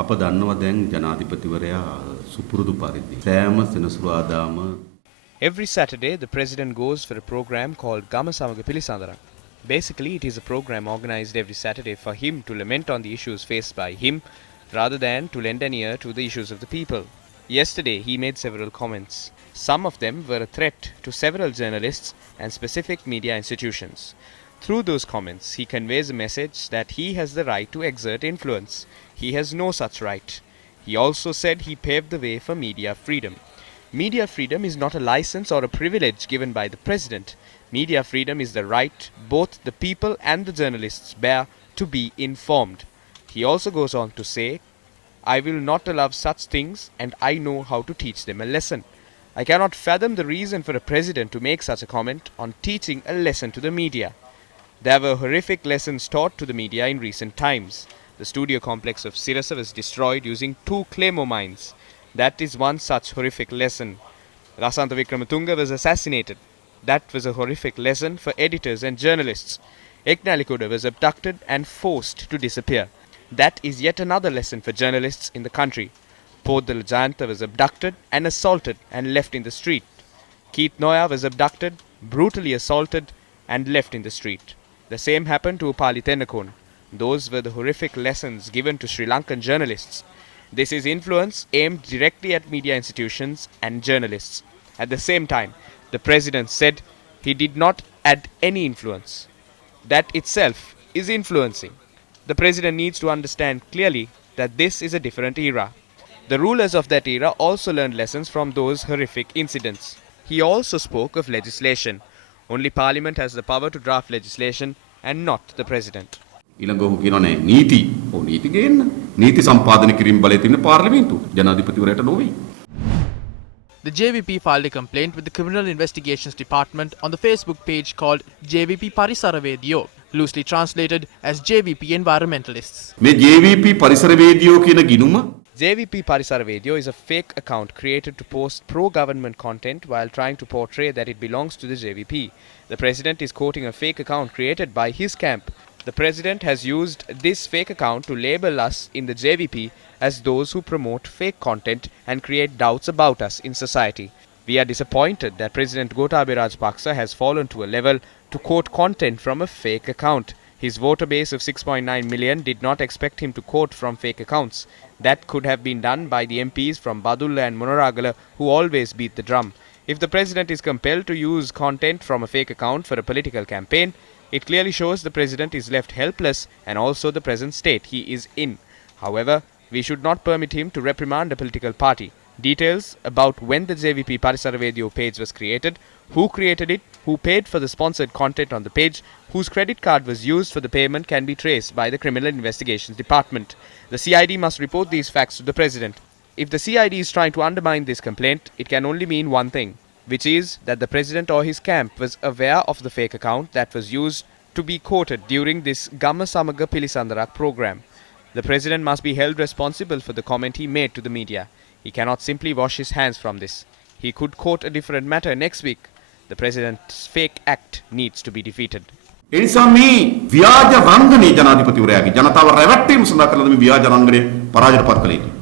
අප දන්නවා දැන් ජනාධිපතිවරයා සුපුරුදු පරිදි සෑම සෙනසුරාදාම Every Saturday, the president goes for a program called Gama Samaga Pilisandara. Basically, it is a program organized every Saturday for him to lament on the issues faced by him rather than to lend an ear to the issues of the people. Yesterday, he made several comments. Some of them were a threat to several journalists and specific media institutions. Through those comments, he conveys a message that he has the right to exert influence. He has no such right. He also said he paved the way for media freedom. Media freedom is not a license or a privilege given by the president. Media freedom is the right both the people and the journalists bear to be informed. He also goes on to say, I will not allow such things and I know how to teach them a lesson. I cannot fathom the reason for a president to make such a comment on teaching a lesson to the media. There were horrific lessons taught to the media in recent times. The studio complex of Sirasa was destroyed using 2 Claymore mines. That is one such horrific lesson. Rasantha Wickramatunge was assassinated. That was a horrific lesson for editors and journalists. Eknalikuda was abducted and forced to disappear. That is yet another lesson for journalists in the country. Podala Jayantha was abducted and assaulted and left in the street. Keith Noya was abducted, brutally assaulted and left in the street. The same happened to Upali Tennakon. Those were the horrific lessons given to Sri Lankan journalists. This is influence aimed directly at media institutions and journalists. At the same time, the president said he did not add any influence. That itself is influencing. The president needs to understand clearly that this is a different era. The rulers of that era also learned lessons from those horrific incidents. He also spoke of legislation. Only Parliament has the power to draft legislation and not the president. ඊළඟ ඔහු කියනවානේ නීති. ඔව් නීති ගේන්න. නීති සම්පාදනය කිරීම බලය තියෙන පාර්ලිමේන්තුව. ජනාධිපතිවරයාට නොවේ. The JVP filed a complaint with the Criminal Investigations Department on the Facebook page called JVP Parisaravedyo, loosely translated as JVP Environmentalists. මේ JVP පරිසරවේදියෝ කියන ගිණුම JVP Parisaravedyo is a fake account created to post pro-government content while trying to portray that it belongs to the JVP. The president is quoting a fake account created by his camp. The president has used this fake account to label us in the JVP as those who promote fake content and create doubts about us in society. We are disappointed that President Gotabaya Rajapaksa has fallen to a level to quote content from a fake account. His voter base of 6.9 million did not expect him to quote from fake accounts. That could have been done by the MPs from Badulla and Monoragala who always beat the drum. If the president is compelled to use content from a fake account for a political campaign, it clearly shows the president is left helpless and also the present state he is in. However, we should not permit him to reprimand a political party. Details about when the JVP Parisaravedyo page was created, who created it, who paid for the sponsored content on the page, whose credit card was used for the payment can be traced by the Criminal Investigations Department. The CID must report these facts to the president. If the CID is trying to undermine this complaint, it can only mean one thing, which is that the president or his camp was aware of the fake account that was used to be quoted during this Gama Samaga Pilisandara program. The president must be held responsible for the comment he made to the media. He cannot simply wash his hands from this. He could quote a different matter next week. The president's fake act needs to be defeated. එනිසා මේ ව්‍යාජ රංගනයේ ජනාධිපතිවරයාගේ ජනතාව රැවට්ටීම සඳහා කළ මේ ව්‍යාජ රංගනය පරාජයට පත් කළ යුතුයි.